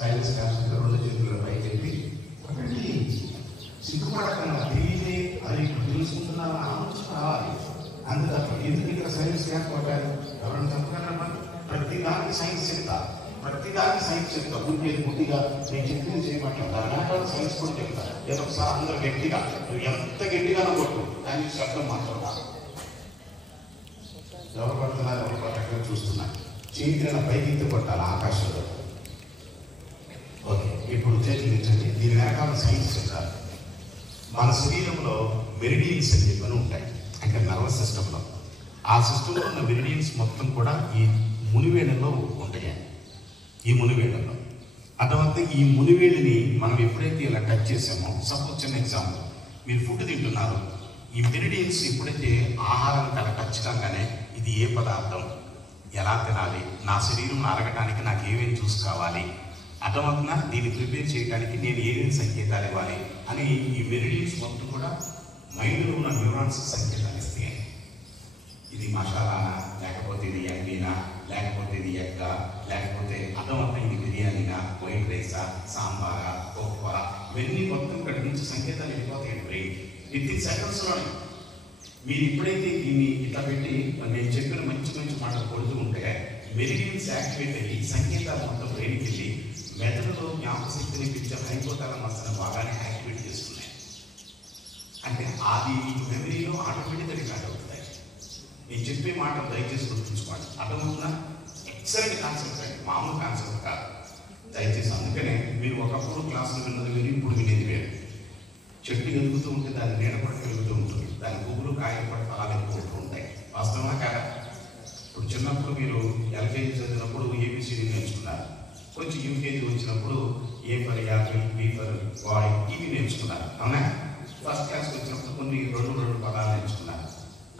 Science class రెండు చేతుల పైకి వెళ్ళి వెళ్ళి సిగ్గుపడకుండా తెలియదే అది తెలుసుకుంటున్నాను ఆలోచన రావాలి. అందుకు ఎందుకు ఇక్కడ సైన్స్ క్లాస్ కొట్టారు? ఎవరైనా చెప్పగలరా? ప్రతిదానికి సైన్స్ చెప్తా, ప్రతిదానికి సైన్స్ చెప్తా. గుడ్డేది గుడ్డిగా నేను చెప్పింది చేయమంటాను, దాని వెనకాల సైన్స్ కూడా చెప్తా. ఏదో ఒకసారి అందరూ గట్టిగా, నువ్వు ఎంత గట్టిగానో కొట్టు, కానీ శబ్దం మాత్రం రాదు. ఎవరు పడుతున్నారు, ఎవరు పట్టకుండా చూస్తున్నారు. చేతిన పైకి ఎత్తి కొట్టాలి ఆకాశంలో. ఓకే, ఇప్పుడు చేతులు ఇచ్చండి. దీని వెనకాల సైన్స్ చెప్తారు. మన శరీరంలో మెరిడియన్స్ అని చెప్పని ఉంటాయి, అంటే నర్వస్ సిస్టంలో. ఆ సిస్టంలో ఉన్న మెరిడియన్స్ మొత్తం కూడా ఈ మునివేళ్ళలో ఉంటాయి. ఈ మునివేళ్ళలో అటువంటి ఈ మునివేళ్ళని మనం ఎప్పుడైతే ఇలా టచ్ చేసామో, సపోజ్ చిన్న ఎగ్జాంపుల్, మీరు ఫుడ్ తింటున్నారు. ఈ మెరిడియన్స్ ఎప్పుడైతే ఆహారం టచ్ కాగానే ఇది ఏ పదార్థం, ఎలా తినాలి, నా శరీరం అరగటానికి నాకు ఏమేమి జ్యూస్ కావాలి, అర్థమవుతున్నా, దీన్ని ప్రిపేర్ చేయడానికి నేను ఏమేమి సంకేతాలు ఇవ్వాలి అని ఈ మెరిడియన్స్ మొత్తం కూడా మైండ్లో ఉన్న న్యూరాన్స్ సంకేతాలు ఇస్తాయి. ఇది మసాలానా, లేకపోతే ఇది ఎండినా, లేకపోతే ఇది ఎగ్గ, లేకపోతే అర్థమవుతా ఇది బిర్యానీనా, వైట్ రైసా, సాంబారా, పప్పుర, ఇవన్నీ మొత్తం ఇక్కడి నుంచి సంకేతాలు వెళ్ళిపోతాయి బ్రెయిన్ విత్ ఇన్ సెకండ్స్లోనే. మీరు ఎప్పుడైతే దీన్ని ఇట్లా పెట్టి నేను చెప్పిన మంచి మంచి మాటలు కొడుతూ ఉంటే మెరిడియన్స్ యాక్టివేట్ అయ్యి సంకేతాలు మొత్తం బ్రెయిన్కి వెళ్ళి మెదడులో జ్ఞాపశక్తిని పెంచే హైపోథాలమస్ అనే భాగాన్ని యాక్టివేట్ చేస్తున్నాయి. అంటే అది మెమరీలో ఆటోమేటిక్గా రికార్డ్ అవుతాయి. నేను చెప్పే మాటలు దయచేసి గుర్తుంచుకోండి. అర్థమవుతుందా? ఎక్సలెంట్ కాన్సెప్ట్ అండి, మామూలు కాన్సెప్ట్ కాదు దయచేసి. అందుకనే మీరు ఒకప్పుడు క్లాసులు విన్నది వేరు, ఇప్పుడు వినేది వేరు. చెట్టు ఎదుగుతూ ఉంటే దాని నీడ కూడా పెరుగుతూ ఉంటుంది, దాని పువ్వులు కాయలు కూడా ఫలాలు ఎక్కువ ఉంటాయి. వాస్తవమా కాదా? ఇప్పుడు చిన్నప్పుడు మీరు ఎల్కేజీ చదివినప్పుడు ఏబిసిడి నేర్చుకున్నారు. కొంచెం యూకేజీ వచ్చినప్పుడు A for apple, B for boy, ఇవి నేర్చుకున్నారు. అవునా? ఫస్ట్ క్లాస్కి వచ్చినప్పుడు కొన్ని రెండు పదాలు నేర్చుకున్నారు.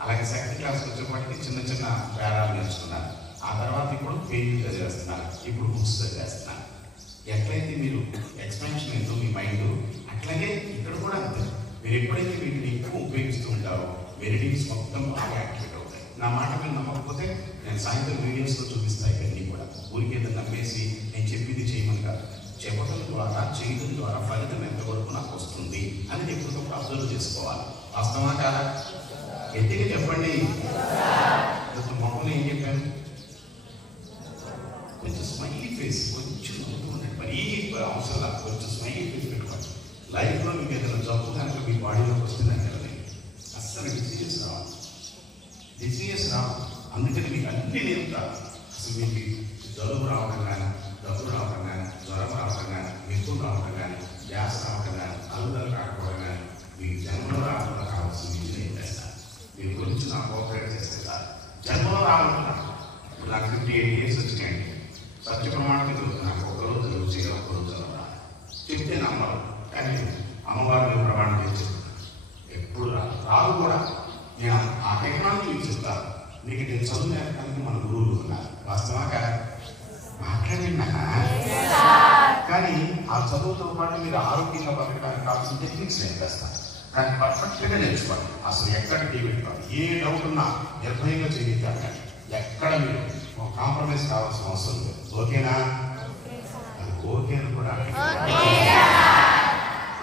అలాగే సెకండ్ క్లాస్కి వచ్చేప్పటికి చిన్న చిన్న పేరాలు నేర్చుకున్నారు. ఆ తర్వాత ఇప్పుడు పేజీ చదివేస్తున్నారు, ఇప్పుడు బుక్స్ చదివేస్తున్నారు. ఎట్లయితే మీరు ఎక్స్పాన్షన్ ఏంటో మీ మైండ్, అట్లాగే ఇక్కడ కూడా అంతే. మీరు ఎప్పుడైతే వీటిని ఎక్కువ ఉపయోగిస్తూ ఉంటారో మెరిడియన్స్ మొత్తం బాగా యాక్టివేట్ అవుతాయి. నా మాట మీరు నమ్మకపోతే నేను సాయంత్రం వీడియోస్లో చూపిస్తాను. ఇవన్నీ కూడా ఊరికేదో నమ్మేసి నేను చెప్పింది చేయమని కాదు, చెప్పడం ద్వారా చేయడం ద్వారా ఫలితం ఎంతవరకు నాకు వస్తుంది అని ఎప్పటికప్పుడు అబ్జర్వ్ చేసుకోవాలి. వాస్తవా కాదా? గట్టిగా చెప్పండి. మొహంలో ఏం చెప్పాను? కొంచెం స్మైలీ ఫేస్, కొంచెం నవ్వుతూ ఉండండి. మరీ అవసరం లేదు, కొంచెం స్మైలీ ఫేస్ పెట్టుకోండి. లైఫ్లో మీకు ఏదైనా జబ్బు కనుక మీ బాడీలోకి వస్తుందంటే అస్సలు డిసీజెస్ రావాలి, డిసీజెస్ రావాలి. అందుకని మీకు అన్ని నేర్పుతారు. అసలు మీకు జలుబు రావడం కానీ, దగ్గు రావడం కానీ, జ్వరం రావడం కానీ, ఎక్కువ రావడం కానీ, గ్యాస్ రావడం కానీ, అరుగుదల కాకపోవడం కానీ, మీకు జన్మలో రాకుండా కావాల్సిన ఇంజనీర్ చేస్తారు. మీరు గురించి నాకు కోఆపరేట్ చేస్తే సార్ జన్మలో రావాలనుకున్నాను. ఇప్పుడు నాకు 58 years వచ్చినాయండి. సత్య ప్రమాణం చదువుతున్నాను. ఒకరోజు చదువు, ఒకరోజు చదవరా చెప్తే నమ్మరు. కానీ అమ్మవారిని ప్రమాణం చేసి ఎప్పుడు రాదు కూడా. నేను ఆ టెక్నాలజీ చెప్తాను. నీకు నేను చదువు నేర్పడానికి మన గురువులు ఉన్నారు. వాస్తవా కదా? మాట్లాడినా కానీ ఆ చదువుతో పాటు మీరు ఆరోగ్యంగా బతకడానికి కావాల్సిన టెక్నిక్స్ నేర్పిస్తాను. కానీ పర్ఫెక్ట్గా నేర్చుకోండి. అసలు ఎక్కడ టీ పెట్టుకోండి, ఏ డౌట్ ఉన్నా నిర్భయంగా చేయగలుగుతారు. కానీ ఎక్కడ మీరు కాంప్రమైజ్ కావాల్సిన అవసరం లేదు. ఓకేనా? అది ఓకే అని కూడా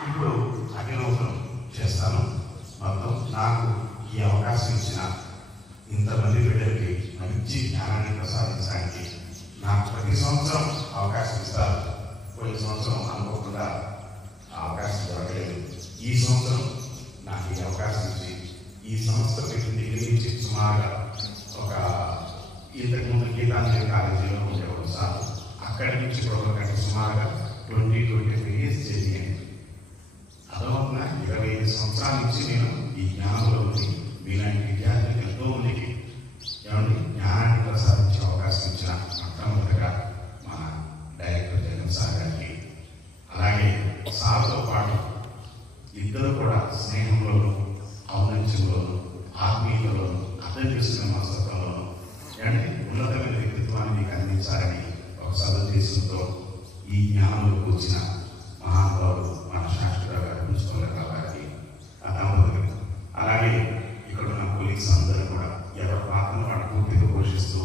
ఇప్పుడు అభినవనం చేస్తాను. మొత్తం నాకు ఈ అవకాశం ఇచ్చిన ఇంతమంది బిడ్డలకి మంచి జ్ఞానాన్ని ప్రసాదించడానికి నాకు ప్రతి సంవత్సరం అవకాశం ఇస్తారు. కొన్ని సంవత్సరం అనుకోకుండా అవకాశం దొరకలేదు. ఈ సంవత్సరం నాకు ఈ అవకాశం ఇచ్చి ఈ సంస్థ పెట్టిన దగ్గర నుంచి సుమారుగా ఒక ఇంతకుముందు గీతాంజలి కాలేజీలో ఉండేవాడు సార్. అక్కడి నుంచి కూడా సుమారుగా 20-25 years చేయండి. అదొక 25 సంవత్సరాల నుంచి నేను ఈ జ్ఞానంలో ఉంది. మీలాంటి విద్యార్థులకు ఎంతో మందికి జ్ఞానాన్ని ప్రసాదించే అవకాశం ఇచ్చిన మొట్టమొదటిగా మన డైరెక్టర్ జగన్ సార్ గారికి, అలాగే సార్తో పాటు ఇద్దరు కూడా స్నేహంలోను, ఔన్నత్యంలోను, ఆత్మీయతలోను, అర్థం చేసుకునే మనస్తత్వంలోను ఉన్నతమైన వ్యక్తిత్వాన్ని మీకు అందించాలని ఒక సదుద్దేశంతో ఈ జ్ఞానంలో కూర్చిన మహానుభావుడు మన శాస్త్రరావు గారు, ప్రిన్సిపల్ గారికి, అలాగే ఇక్కడ ఉన్న పోలీసు అందరూ కూడా ఎవరి పాత్రను వాడు పూర్తిగా పోషిస్తూ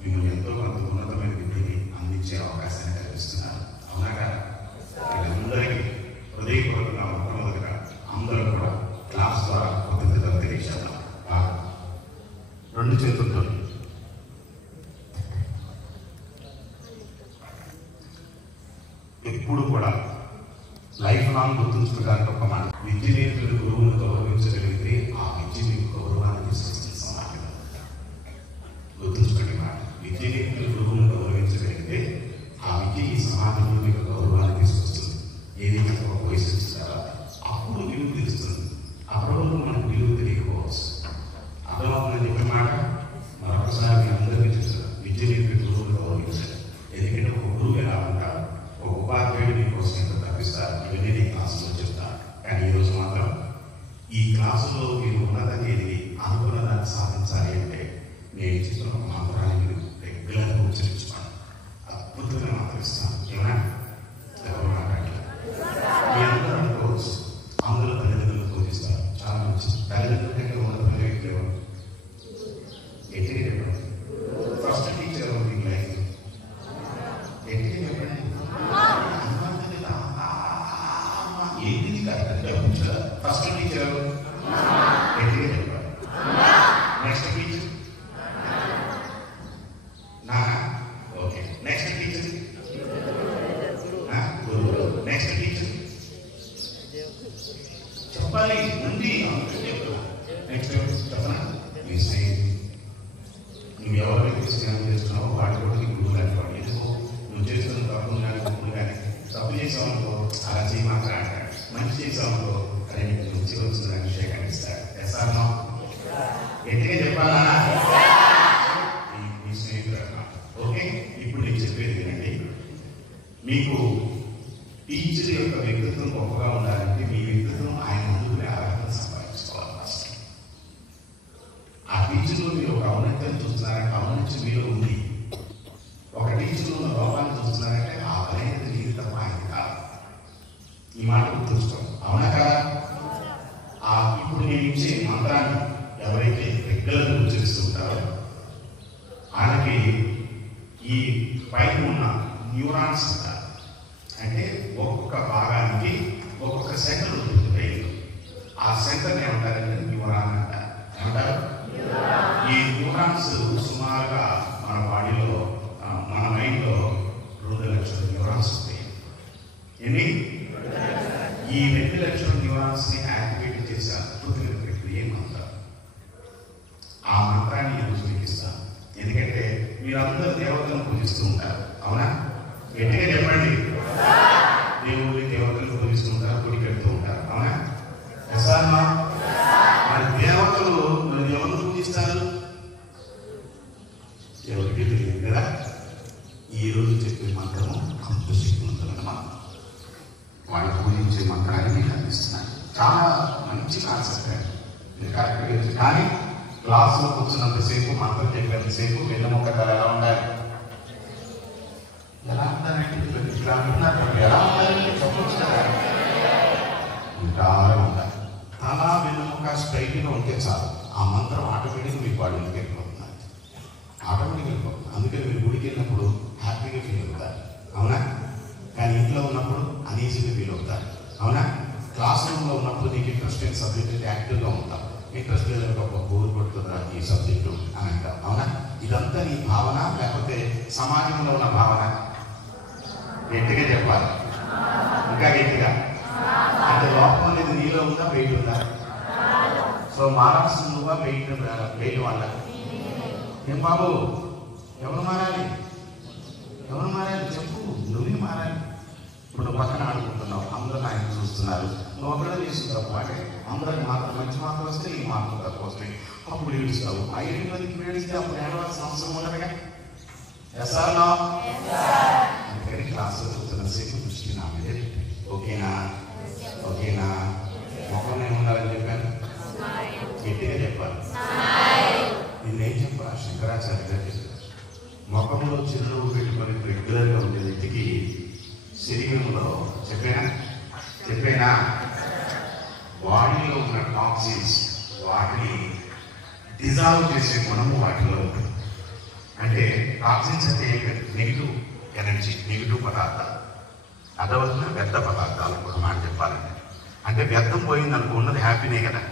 మిమ్మల్ని ఎంతో కొంత ఉన్నతమైన విద్యని అందించే అవకాశాన్ని కల్పిస్తున్నారు. అవునా? రెండు చేతులతో. ఎప్పుడు కూడా లైఫ్ లాంగ్ గుర్తుంచుకోవడానికి ఒక మాట, విద్య నేర్పిన గురువును గౌరవించగలిగితే ఆ విద్య మీకు గౌరవాన్ని తీసుకొస్తుంది సమాజంలో. గుర్తుంచుకోండి మాట, విద్య నేర్పిన గురువును గౌరవించగలిగితే ఆ విద్య ఈ సమాజంలో మీకు గౌరవాన్ని తీసుకొస్తుంది. ఏదైనా ఒక వయసు వచ్చిన అప్పుడు విలువ తెలుస్తుంది. అప్పుడు మనకు విలువ తెలియకపోవచ్చు. అర్థమవుతుందని చెప్పిన మాట మరొకసారి మీ అందరికీ చెప్తున్నారు, విద్య నేర్పిన గురువును గౌరవించాలి. ఎందుకంటే ఒక గురువు ఎలా ఉంటారు, ఒక ఉపాధ్యాయుడు మీకోసం ఎంత తప్పిస్తారు, ఇవన్నీ నేను క్లాసులో చెప్తాను. కానీ ఈరోజు మాత్రం ఈ క్లాసులో మీరు ఉన్నదాన్ని ఎదిగి అనుకున్న దాన్ని సాధించాలి అంటే నేను చెప్పిన ఒక మంత్రాన్ని మీరు రెగ్యులర్గా ఉచ్చరించుకోండి. అద్భుతంగా మాత్రం ఇస్తాను. ఏమన్నా ఎవరు మాట్లాడాలి మీ అందరూ అనుకోవచ్చు, అందరూ తల్లిదండ్రులు పూజిస్తారు, చాలా మంచి తల్లిదండ్రుల దగ్గర ఉన్న పని వ్యక్తులు ఎవరు? ఎట్టిగా చెప్పండి. ఫస్ట్ టీచర్ ఎవరు మీ లైఫ్? ఎట్టిగా చెప్పండి. ఏంటిది కాదు, ఫస్ట్ టీచర్ ఎవరు? ఎట్టిగా చెప్పాలి. నెక్స్ట్ టీచర్ నాన్న. ఓకే, నెక్స్ట్ టీచర్ గురువు. నెక్స్ట్ టీచర్ చెప్పాలి ఉంది. నెక్స్ట్ చెప్పనా? మీ స్నేహితుడు. నువ్వు ఎవరైతే స్నేహం చేస్తున్నావో వాటి కూడా నీకు గురువు లాంటి. ఎందుకో నువ్వు చేస్తున్న తప్పులు కానీ గురువులు కానీ, తప్పు చేసామనుకో అలా చేయమాత్రం అంటాడు, మంచి చేసామనుకో అదే నీకు రుచి వచ్చిన అభిషేకాన్ని ఇస్తాడు. ఎస్ఆర్నో ఎట్టిగా చెప్పాలా? మీ స్నేహితుడు అన్నమాట. ఓకే, ఇప్పుడు నేను చెప్పేది వినండి. మీకు టీచర్ యొక్క వ్యక్తిత్వం గొప్పగా ఉండాలంటే మీ వ్యక్తిత్వం ఆయన ముందు అర్హతను సంపాదించుకోవాలి. ఆ టీచర్లో మీరు ఒక ఔన్నత్యాన్ని చూస్తున్నారంటే ఔన్నత్యం మీలో ఉంది. ఒక టీచర్లో ఉన్న లోపాన్ని చూస్తున్నారంటే ఆ బలహీనత నీది తప్ప ఆయన కాదు. ఈ మాట గుర్తుంచుకోండి. అవునా కదా? ఇప్పుడు నేను ఇచ్చే మంత్రాన్ని ఎవరైతే రెగ్యులర్గా ఉచ్చరిస్తుంటారో వాళ్ళకి ఈ పైన ఉన్న న్యూరాన్స్ అంటారు. అంటే ఒక్కొక్క భాగానికి ఒక్కొక్క సెంటర్ ఉంటుంది బ్రెయిన్లో. ఆ సెంటర్ని ఏమంటారంటే న్యూరాన్ అంటారు. ఏమంటారు? ఈ న్యూరాన్స్ సుమారుగా మన బాడీలో, మన మైండ్లో 2 లక్షల న్యూరాన్స్ ఉంటాయి. ఎన్ని? ఈ 2 లక్షల న్యూరాన్స్ని యాక్టివేట్ చేసే అద్భుతమైన ప్రక్రియ మంత్రం. ఆ మంత్రాన్ని ఈరోజు మీకు ఇస్తాను. ఎందుకంటే మీరందరూ దేవతలను పూజిస్తూ ఉంటారు. అవునా? గట్టిగా చెప్పండి. దేవుడిని దేవతలను పూజిస్తూ ఉంటారు, గుడికి వెళ్తూ ఉంటారు. అవునా? ఎసార్మా? మరి దేవతలు మరి ఎవరిని పూజిస్తారు? ఎవరికి తెలియదు కదా. ఈరోజు చెప్పే మంత్రము అంత శక్తివంతమైన మంత్రం. వాళ్ళు పూజించే మంత్రాన్ని మీకు అందిస్తున్నాను. చాలా మంచి కాన్సెప్ట్ మీరు కరెక్ట్గా. కానీ క్లాసులో కూర్చున్నంతసేపు, మంత్రం చెప్పేంతసేపు వెన్నెముక ధర ఎలా ఉండాలి? ఎలా ఉండాలంటే ఇట్లా అంటున్నారు. ఎలా ఉండాలంటే చెప్పొచ్చు కదా. ఇంకా ఉండాలి. తల వెన్నెముక స్ట్రైట్గా ఉంటే చాలు. ఆ మంత్రం ఆటోమేటిక్గా మీకు వాళ్ళు వెళ్ళిపోతున్నారు. ఆటోమేటిక్గా వెళ్ళిపోతుంది. అందుకని మీరు గుడికి వెళ్ళినప్పుడు హ్యాపీగా ఫీల్ అవుతారు. అవునా? కానీ ఇంట్లో ఉన్నప్పుడు అనీజీగా ఫీల్ అవుతారు. అవునా? క్లాస్ రూమ్లో ఉన్నప్పుడు నీకు ఇంట్రెస్ట్ లేని సబ్జెక్ట్ యాక్టివ్గా ఉంటాం. ఇంట్రెస్ట్ లేదని ఒక బోర్ కొడుతుందా ఈ సబ్జెక్టు అని అంటాం. అవునా? ఇదంతా నీ భావన లేకపోతే సమాజంలో ఉన్న భావన? గట్టిగా చెప్పాలి, ఇంకా గట్టిగా. అంటే లోపం అనేది నీలో ఉందా, వెయిట్ ఉందా? సో మారాల్సింది నువ్వా, వెయిట్ వాళ్ళ? ఏం బాబు, ఎవరు మారాలి? ఎవరు మారాలి చెప్పు. నువ్వే మారాలి. ఇప్పుడు పక్కన ఆడుకుంటున్నావు, అందరూ ఆయన చూస్తున్నారు, నువ్వు అక్కడ చేస్తున్నావు. అంటే అందరికి మాత్రం మంచి మార్కులు వస్తే ఈ మార్కులు తక్కువ వస్తాయి. అప్పుడు ఏడుస్తావు. 5 మందికి ఏడిస్తే అప్పుడు ఏడవలసిన అవసరం ఉండదుగా. ఎస్ఆర్నో? అందుకని క్లాసులో చూస్తున్నసేపు దృష్టి నా మీద. ఓకేనా? ఓకేనా? ముఖం ఏముండాలని చెప్పాను? గట్టిగా చెప్పాలి. నేనేం చెప్పా? శంకరాచార్య గారు చెప్పారు, ముఖంలో చిరునవ్వు పెట్టుకొని రెగ్యులర్గా ఉండే వ్యక్తికి శరీరంలో చెప్పేనా బాడీలో ఉన్న టాక్సిన్స్ వాటిని డిజాల్వ్ చేసే గుణము వాటిలో ఉంటుంది. అంటే టాక్సిన్స్ అంటే నెగిటివ్ ఎనర్జీ, నెగిటివ్ పదార్థాలు. అదవుతున్న వ్యర్థ పదార్థాలు ఒక మాట చెప్పాలంటే. అంటే వ్యర్థం పోయింది అనుకో, ఉన్నది హ్యాపీనే కదా.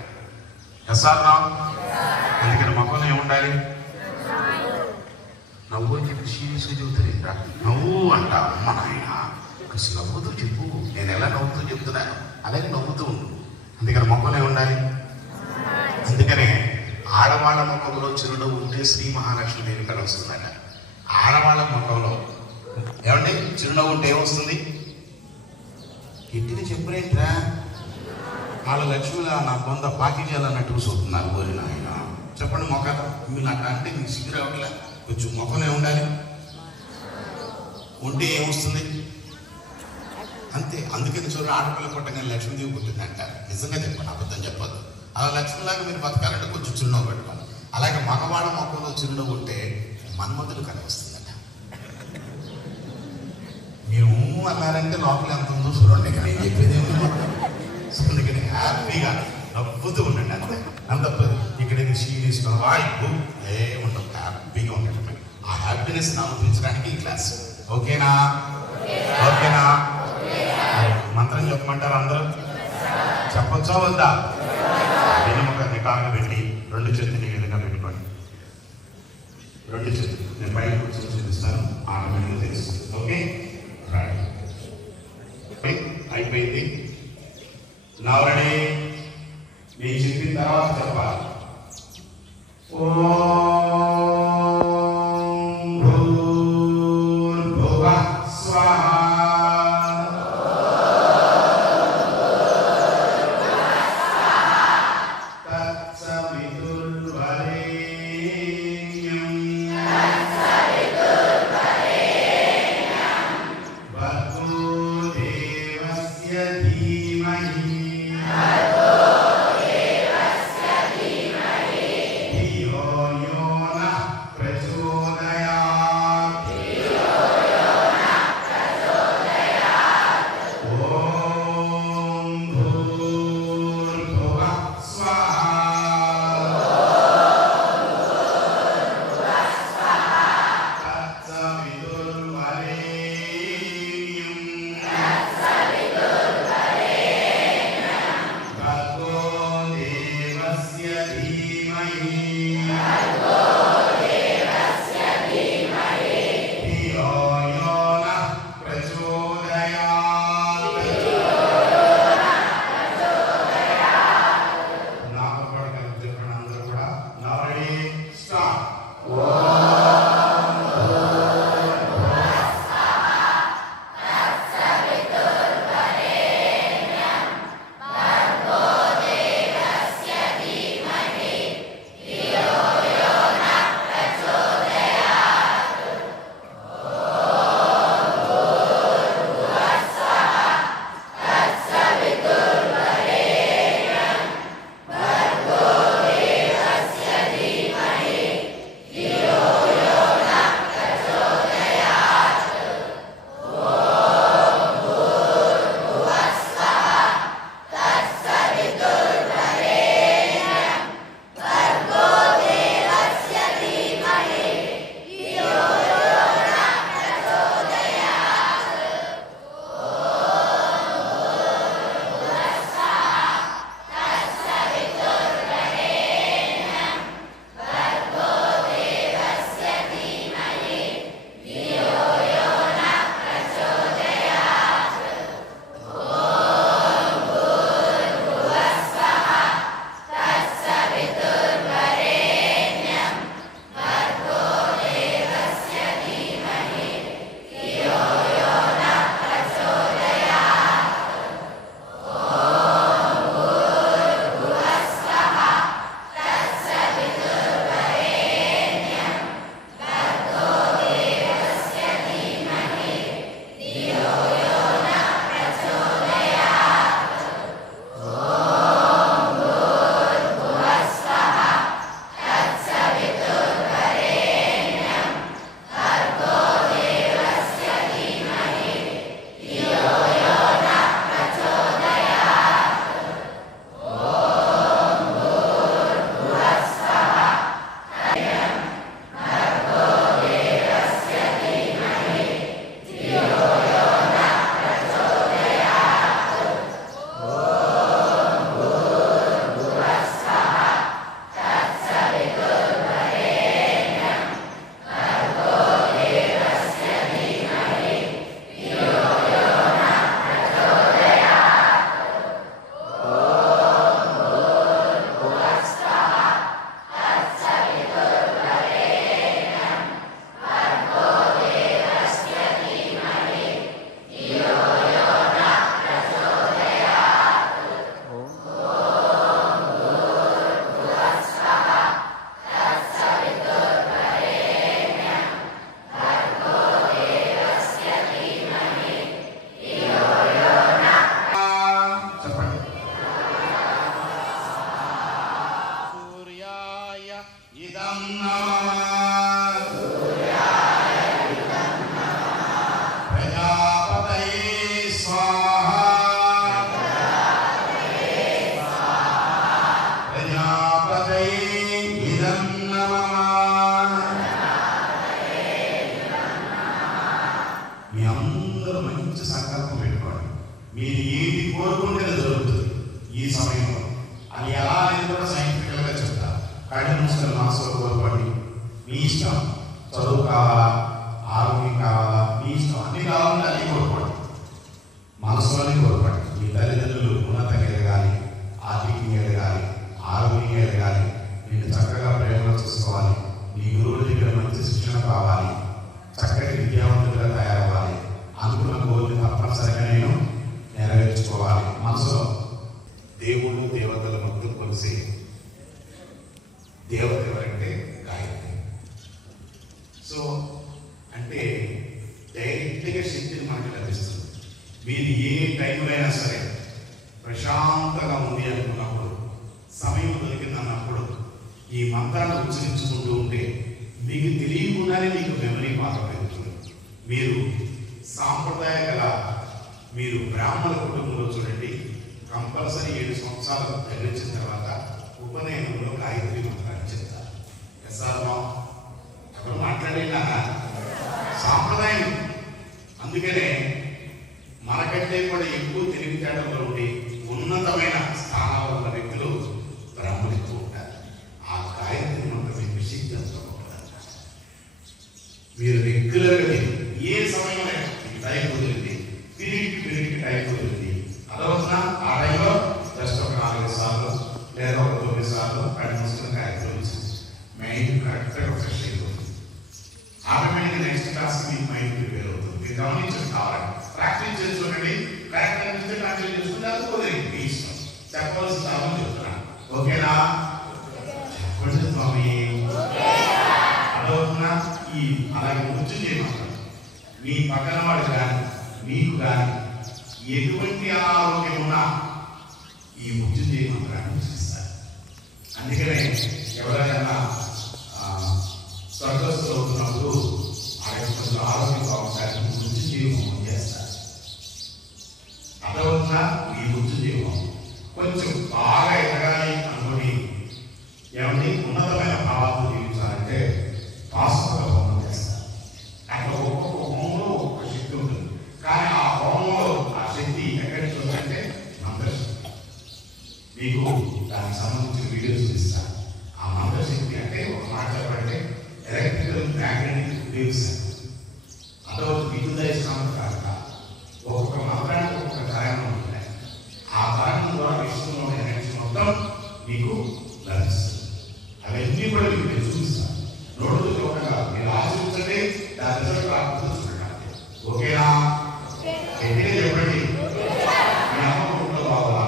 ఎస్ఆర్ రామ్? అందుకని మొక్కలో ఏముండాలి? నవ్వు అని చెప్పి సీరియస్గా చెబుతారా? నవ్వు అంట. అమ్మ నాయన అసలు నవ్వుతూ చెప్పు. నేను ఎలా నవ్వుతూ చెప్తున్నాను అలాగే నవ్వుతూ ఉండు. అందుకని మొక్కలో ఏముండాలి? అందుకనే ఆడవాళ్ళ ముఖంలో చిరునవ్వు ఉంటే శ్రీ మహాలక్ష్మి దేవి కళ వస్తుందట. ఆడవాళ్ళ ముఖంలో ఏమండి చిరునవ్వు ఉంటే ఏమొస్తుంది? ఇంటిని చెప్పరేంట్రా వాళ్ళ లక్ష్మిలా నా కొంత పాకిజాలన్నట్టు చూస్తున్నారు. కోరిన ఆయన చెప్పండి మొక్క మీరు నాకు అంటే మీకు సిగ్గు రావట్లే. కొంచెం మొక్కనే ఉండాలి. ఉంటే ఏమొస్తుంది? అంతే. అందుకని చూడండి ఆడపిల్ల పుట్టగానే లక్ష్మీదేవి పుట్టిందంట. నిజంగా చెప్పండి, అబద్ధం చెప్పద్దు. అలా లక్ష్మిలాగా మీరు బతకాలంటే కొంచెం చిరునవ్వు పెట్టుకోవాలి. అలాగే మగవాళ్ళ మొక్కలో చిరునవ్వు ఉంటే మన్మధులు కనిపిస్తుందట. మీరు అన్నారంటే లోపల ఎంత ఉందో చూడండి. నేను చెప్పేది అందుకని హ్యాపీగా నవ్వుతూ ఉండండి. అంతే. అంత ఇక్కడ సీరియస్గా ఉండదు. హ్యాపీగా ఉండండి. ఆ హ్యాపీనెస్ అనుభవించడానికి ఈ క్లాస్. ఓకేనా? ఓకేనా? మంత్రం చెప్పమంటారు అందరూ? చెప్పొచ్చా వద్దా? వెనుముక నిటారుగా పెట్టి 2 చేతులు ఈ విధంగా పెట్టుకోండి. 2 చేతులు నేను పైన కూర్చొని చూపిస్తాను. ఆటోమేటిక్గా తెలుస్తుంది. ఓకే అయిపోయింది. నవరణి నేను చెప్పిన తర్వాత చెప్పాలి. ఓం భూర్భువః స్వః భర్గో దేవస్య ధీమహి ఇష్టం, చదువు కావాలా, ఆరోగ్యం కావాలా, మీ ఇష్టం, అన్ని కావాలని అన్నీ కోరుకోండి, మనసులోనే కోరుకోండి. మీ తల్లిదండ్రులు ఉన్నతంగా ఎదగాలి, ఆర్థికంగా ఎదగాలి, ఆరోగ్యంగా ఎదగాలి, నేను చక్కగా ప్రేమలో చూసుకోవాలి, మీ గురువుల దగ్గర మంచి శిక్షణ కావాలి, చక్కటి విద్యావంతులుగా తయారవ్వాలి, అనుకున్న గోల్ని తప్పనిసరిగా నేను నెరవేర్చుకోవాలి. మనసులో దేవుళ్ళు దేవతల మొత్తం కొలిసి దేవత ఎవరంటే గాయత్రి. సో అంటే డైరెక్ట్గా శక్తిని మనకు లభిస్తుంది. మీరు ఏ టైంలో అయినా సరే ప్రశాంతంగా ఉంది అనుకున్నప్పుడు, సమయం దొరికిందన్నప్పుడు ఈ మంత్రాన్ని ఉచ్చరించుకుంటూ ఉంటే మీకు తెలియకుండానే మీకు మెమరీ బాగా పెరుగుతుంది. మీరు సాంప్రదాయ గల మీరు బ్రాహ్మణ కుటుంబంలో చూడండి, కంపల్సరీ 7 సంవత్సరాలు ధరించిన తర్వాత ఉపనయనంలో గాయత్రి మంత్రాన్ని చెప్తారు. ఎస్ఆర్మా ఎవరు మాట్లాడేనా సాంప్రదాయం. అందుకనే మనకంటే కూడా ఎక్కువ తెలివితేటలో ఉండి ఉన్నతమైన స్థానాల్లో ఉన్న వ్యక్తులు బ్రాహ్మణులు ఎక్కువ ఉంటారు. ఆ గాయత్రి మంత్రం విశక్తి అంతా ఉంటుందంట. మీరు రెగ్యులర్గా ఏ సమయంలో టైం కుదిరింది, తిరిగి టైం కుదిరింది, అదవచ్చిన ఆ టైంలో జస్ట్ ఒక 4 సార్లు లేదా ఒక 9 సార్లు కంటిన్యూస్గా గాయత్రి వచ్చింది. మైండ్ కరెక్ట్గా ఫ్రెష్ అయిపోతుంది. ఆటోమేటిక్గా నెక్స్ట్ క్లాస్కి మీకు మైండ్ ప్రిపేర్ అవుతుంది. మీరు గమనించడం కావాలి, ప్రాక్టీస్ చేసుకోండి. కరెక్ట్ అనిపిస్తే కంటిన్యూ చేసుకుంటే అది కుదిరింది మీ ఇష్టం. చెప్పవలసిన చాలా చెప్తున్నాను. ఓకేనా? చెప్పండి స్వామి. అదవుతున్నా ఈ అలాగే గుర్తు చేయమంటారు. మీ పక్కన వాడు కానీ మీకు కానీ ఎటువంటి ఆరోగ్యం ఉన్నా ఈ ముఖ్య చేయమంటారని చూస్తారు. అందుకనే ఎవరైనా స్వర్గస్థులు అవుతున్నప్పుడు కొంచెం ఆరోగ్యం బాగుంటారని మృత్యు జీవం చేస్తారు. అదవుతున్నా ఈ మృత్యు జీవం కొంచెం బాగా ఎదగాలి అనుకుని ఏమంటే ఉన్నతమైన భావాలను జీవించాలంటే పాస్పద హోమం చేస్తారు. అక్కడ ఒక్కొక్క హోమంలో ఒక్కొక్క శక్తి ఉంటుంది. కానీ ఆ హోమంలో ఆ శక్తి ఎక్కడికి వస్తుందంటే మంత్రశక్తి. మీకు దానికి సంబంధించిన వీడియోస్ చూపిస్తాను. ఆ మంత్రశక్తి అంటే ఒక మాట చెప్పంటే ఎలక్ట్రికల్ మ్యాగ్నెటిక్ వేవ్స్. అదొక విద్యుదయస్కాంత కాక ఒక్కొక్క మంత్రానికి ఒక్కొక్క కారణం ఉంటాయి. ఆ కారణం ద్వారా విశ్వంలో ఎనర్జీ మొత్తం మీకు లభిస్తుంది. అవన్నీ కూడా మీకు నేను చూపిస్తాను. నోటుతో చూడగా మీరు ఆశించండి, దాని రిజల్ట్ రాకపోతే చూడండి. ఓకేనా? ఎన్నికే చెప్పండి. మీ అమ్మ కుటుంబంలో బాగా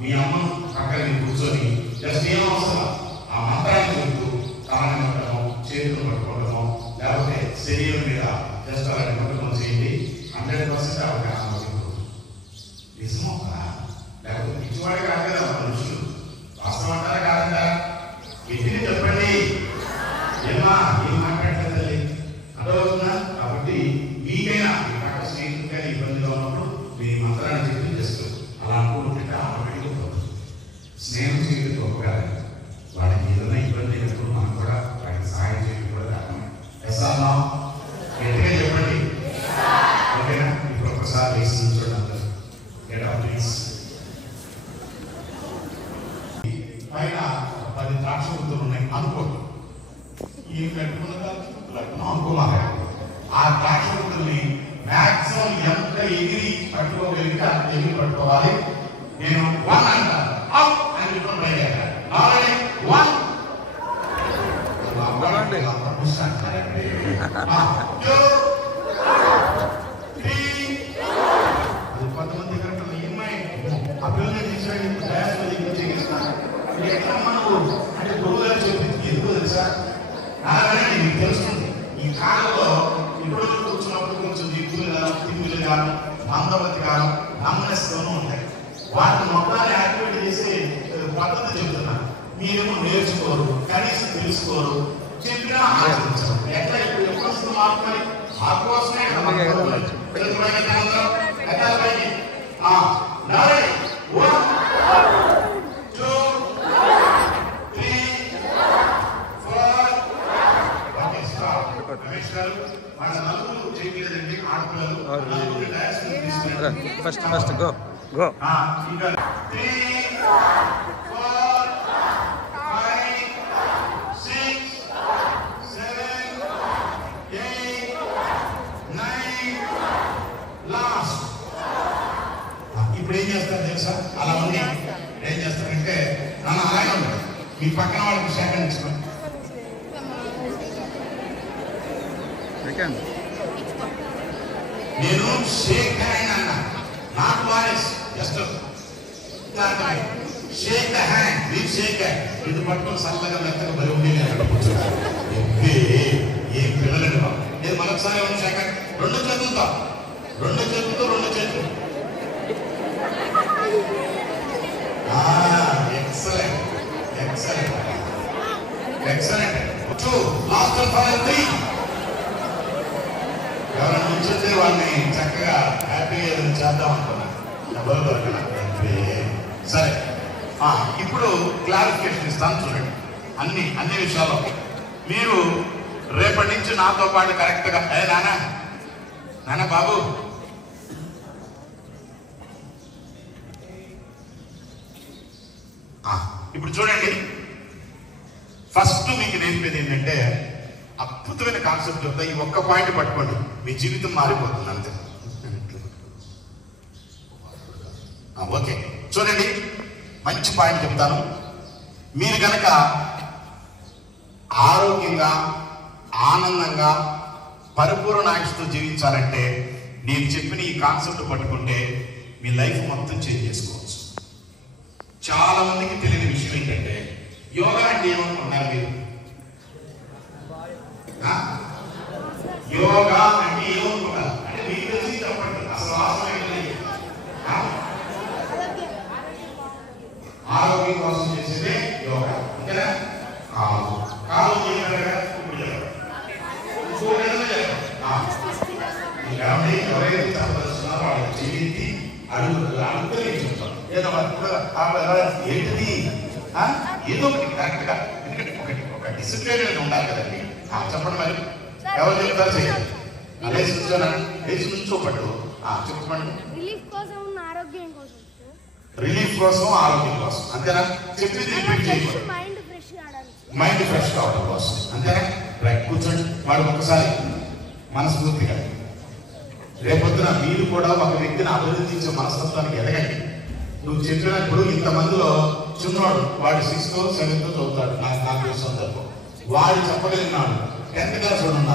మీ అమ్మ పక్కన మీరు కూర్చొని జస్ట్ ఏం అవసరం ఆ మంత్రాన్ని చెబుతూ కాళ్ళని పట్టడము, చేతులు పట్టుకోవడము, లేకపోతే శరీరం మీద జస్ట్ అలాంటి పట్టుకోవడం చేయండి. 100% అవగాహన నిజమో కదా? లేకపోతే పిచ్చివాడే కాదు కదా మనుషులు. వాస్తవం అంటారా కాదంటారా? ఎన్నికే చెప్పండి. ఏమా ఏం మాట్లాడలేదు అర్థమవుతుందా? కాబట్టి మీకైనా మీ పక్క స్నేహితులకైనా ఇబ్బందిగా ఉన్నప్పుడు మీ మంత్రాన్ని చెప్పి చేస్తారు. అలా అనుకుంటుంటే ఆటోమేటిక్గా పోతుంది. స్నేహం చేయడం గొప్పగా వాడికి ఏదైనా ఇబ్బంది అయినప్పుడు మనం కూడా వాడికి సహాయం చేయడం కూడా కారణం. ఎస్ఆర్నా గట్టిగా చెప్పండి. ఓకేనా? ఇప్పుడు ఒకసారి వేసి చూడండి. ప్లీజ్ పైన 10 ద్రాక్ష గుర్తులు ఉన్నాయి అనుకోండి. ఏం పెట్టుకున్నదా అనుకోవాలి. ఆ ద్రాక్ష గుర్తుల్ని మ్యాక్సిమం ఎంత ఎగిరి పట్టుకోగలిగితే అంత ఎగిరి పట్టుకోవాలి. నేను 1 అంటాను, అప్ అని చెప్పి బయలుదేరాలి. ఆల్రెడీ 1 కొంతమంది ఆ పిల్లల్ని తీసుకెళ్ళి ఎట్లా మనకు అంటే గురువు గారు చెప్పింది ఎందుకు తెలుసా? అలాగే మీకు తెలుస్తుంది. ఈ కాలంలో ఇప్పుడు కూర్చున్నప్పుడు కొంచెం దిక్కులు గాను, తిమ్మిలు గాను, మందవతి గాను, నమ్మనస్తూనే ఉంటాయి. వాటిని మొత్తాన్ని యాక్టివేట్ చేసి పద్ధతి చెబుతున్నారు. మీరేమో నేర్చుకోరు, కనీసం తెలుసుకోరు, చెప్పినా ఆచరించరు. ఎట్లా ఇప్పుడు ఎప్పుడు మార్పుని ఆ కోసమే ఫస్ట్ గో గో. తెలుసా? అలా ఉండి ఏం చేస్తారంటే నన్ను అలాగే ఉంటాడు. మీ పక్కన వాళ్ళకి సేకరించుకోండి. నేను షేక్ హ్యాండ్ అన్నా, not voice, just Sheikh the hand. మీరు షేక్ హ్యాండ్ ఇది పట్టుకుని సల్లగా మెత్తగా బలి ఉండి కూర్చున్నారు. ఏం పిల్లలండి బాబు. నేను మరొకసారి షేక్ హ్యాండ్, రెండు చేతులతో ఎక్సలెంట్ ఎక్సలెంట్ ఎక్సలెంట్. లాస్ట్ ఎవరైనా నుంచొస్తే వాళ్ళని చక్కగా హ్యాపీగా ఏదైనా చేద్దాం అనుకున్నాను. డబ్బులు దొరకనా? సరే, ఇప్పుడు క్లారిఫికేషన్ ఇస్తాను చూడండి. అన్ని విషయాల్లో మీరు రేపటి నుంచి నాతో పాటు కరెక్ట్గా నాన్న బాబు ఇప్పుడు చూడండి. ఫస్ట్ మీకు నేర్పేది ఏంటంటే అద్భుతమైన కాన్సెప్ట్ చెప్తా. ఈ ఒక్క పాయింట్ పట్టుకోండి, మీ జీవితం మారిపోతుంది అంతే. ఓకే, చూడండి, మంచి పాయింట్ చెప్తాను. మీరు కనుక ఆరోగ్యంగా ఆనందంగా పరిపూర్ణ ఆయుష్తో జీవించాలంటే నేను చెప్పిన ఈ కాన్సెప్ట్ పట్టుకుంటే మీ లైఫ్ మొత్తం చేంజ్ చేసుకోవచ్చు. చాలా మందికి తెలియని విషయం ఏంటంటే యోగా అంటే ఏమనుకుంటున్నారు మీరు? యోగా అంటే ఏమనుకుంటారు? అంటే మీకు తెలిసి చెప్పండి, అసలు వాస్తవం ఏంటంటే ఆరోగ్యం కోసం చేసేదే యోగా, అంతేనా? కాలు ఎవరైతే చెప్పదలుచున్నారో వాళ్ళ చేతి అడుగులు చెప్తారు. ఏంటిది ఏదో ఒకటి కరెక్ట్ గా, ఎందుకంటే ఒక డిసిప్లిన్ అనేది ఉండాలి కదండి. చెప్పండి మరి, ఎవరు చెప్తారు? చేయాలి. లేచి నుంచోపట్టు చెప్పండి. రిలీఫ్ కోసం ఆరోగ్యం కోసం, అంతేనా? చెప్పింది రిపీట్ చేయండి. మైండ్ ఫ్రెష్ కావడం కోసం, అంతేనా? రైట్, కూర్చోండి. వాడు ఒకసారి మనస్ఫూర్తిగా రేపొద్దున మీరు కూడా ఒక వ్యక్తిని అభివృద్ధించే మనస్తత్వానికి ఎదగండి. నువ్వు చెప్పినప్పుడు ఇంతమందిలో చిన్నవాడు, వాడు 6th 7th చదువుతాడు, నాకు సందర్భం. వాడు చెప్పగలిగినాడు 10th క్లాస్ ఉన్నాడు.